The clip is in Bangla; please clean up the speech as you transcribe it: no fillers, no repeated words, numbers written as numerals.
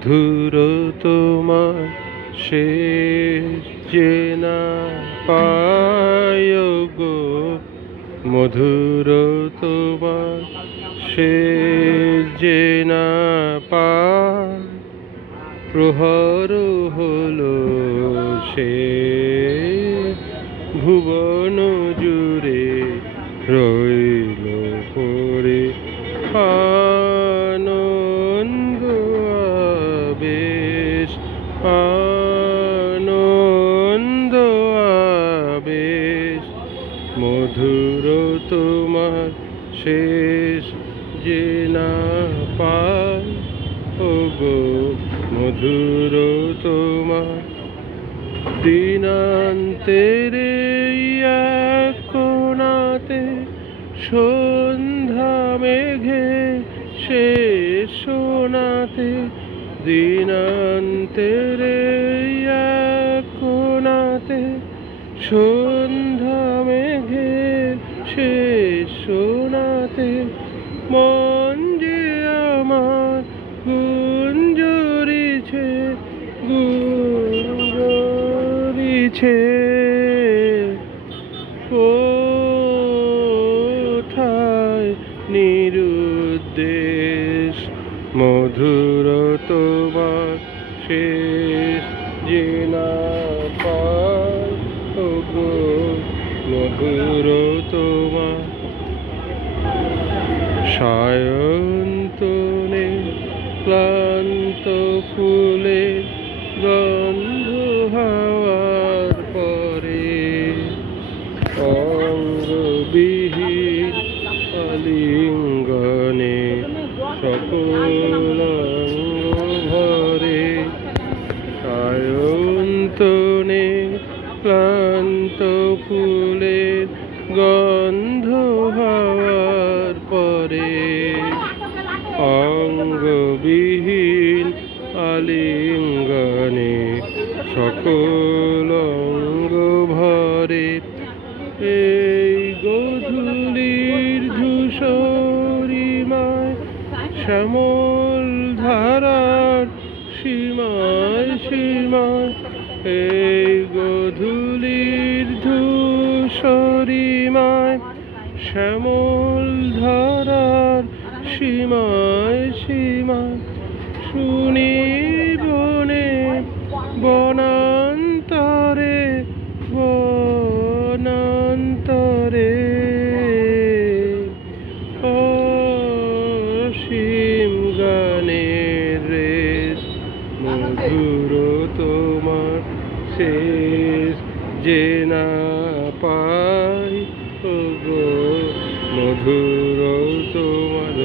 মধুর তোমার শেষ যে না পায় গো, মধুর তোমার শেষ যে না পায়, প্রহর হলো সে ভুবন জুড়ে রইল পড়ে আনন্দ আবেশ, আনন্দ আবেশ। মধুর তোমার শেষ যে না পায় ওগো, মধুর তোমার দিনান্তের এক কোণাতে সন্ধ্যা মেঘে শেষ সোনাতে, দিনান্তের এক কোণাতে সন্ধ্যা মেঘে শেষ সোনাতে, মন যে আমার গুঞ্জরিছে গুঞ্জরিছে, কোথায় নিরুদ্দেশ। মধুর তোমার শেষ যে না পায় ওগো, মধুর তোমার সায়ন্তনে ক্লান্ত ফুলে গন্ধ হাওয়ার পরে, অঙ্গবিহীন আলিঙ্গনে সকল অঙ্গ ভরে, সায়ন্তনে ক্লান্ত ফুলের গন্ধ হাওয়ার পরে, অঙ্গবিহীন আলিঙ্গনে সকল অঙ্গ ভরে। এই গধূলির ধূসরিমায় শ্যামল ধারার সীমায় সীমায়, এই গধূলির ধূসরিমায় শ্যামল ধারার সীমায় সীমায়, শুনি বনে বনান্তরে বনান্তরে, অসীম গানের রেশ। মধুর তোমার শেষ যে না পায় ওগো, মধুর তোমার।